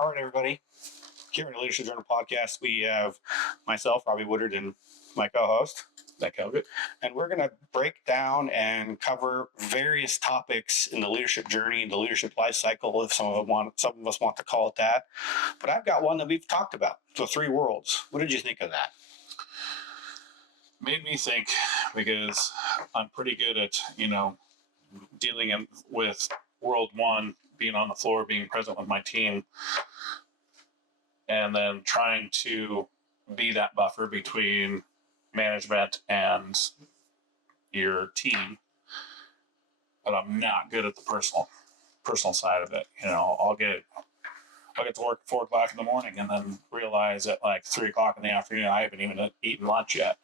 All right, everybody. Here in the Leadership Journal podcast, we have myself, Robby Woodard, and my co-host, Zach Helgut, and we're going to break down and cover various topics in the leadership journey, the leadership life cycle, if some of us want to call it that. But I've got one that we've talked about, the three worlds. What did you think of that? Made me think, because I'm pretty good at, dealing with world one, being on the floor, being present with my team, and then trying to be that buffer between management and your team. But I'm not good at the personal side of it. I'll get to work at 4:00 in the morning and then realize at like 3:00 in the afternoon I haven't even eaten lunch yet.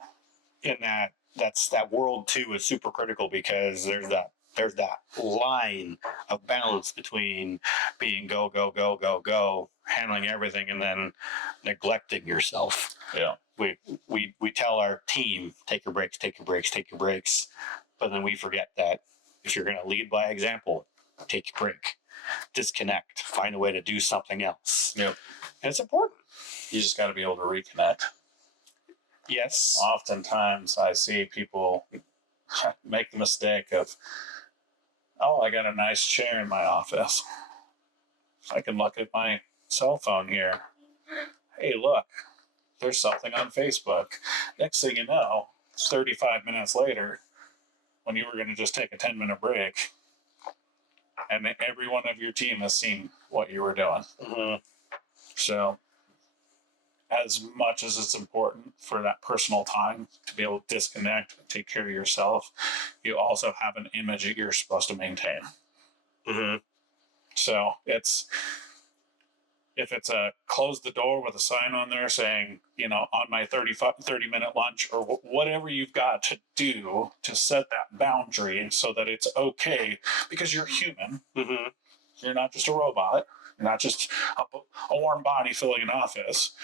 In that world too is super critical, because there's that line of balance between being go, handling everything, and then neglecting yourself. Yeah. We tell our team, take your breaks, but then we forget that if you're going to lead by example, take your break, disconnect, find a way to do something else. Yep. And it's important. You just got to be able to reconnect. Yes. Oftentimes I see people make the mistake of, I got a nice chair in my office. I can look at my cell phone here. Hey, look, there's something on Facebook. Next thing you know, 35 minutes later, when you were going to just take a 10-minute break, and every one of your team has seen what you were doing. Mm-hmm. So, as much as it's important for that personal time to be able to disconnect and take care of yourself, you also have an image that you're supposed to maintain. Mm-hmm. So if it's a close the door with a sign on there saying, on my 30-minute lunch, or whatever you've got to do to set that boundary so that it's okay, because you're human. Mm-hmm. You're not just a robot. You're not just a warm body filling an office.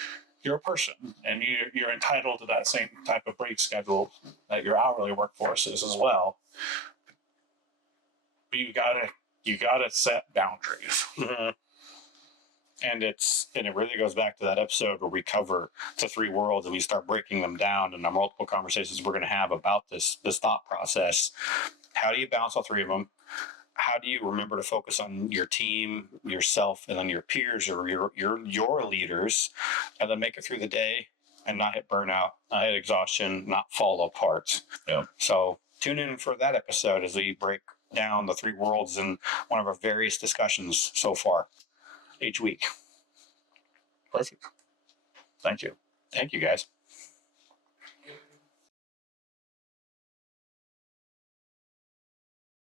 You're a person, and you're entitled to that same type of break schedule that your hourly workforce is as well. But you gotta set boundaries. Mm-hmm. And it really goes back to that episode where we cover the three worlds and we start breaking them down, and the multiple conversations we're going to have about this thought process. How do you balance all three of them? How do you remember to focus on your team, yourself, and then your peers or your leaders, and then make it through the day and not hit burnout, not hit exhaustion, not fall apart? Yeah. So tune in for that episode as we break down the three worlds in one of our various discussions so far each week. Perfect. Thank you. Thank you, guys.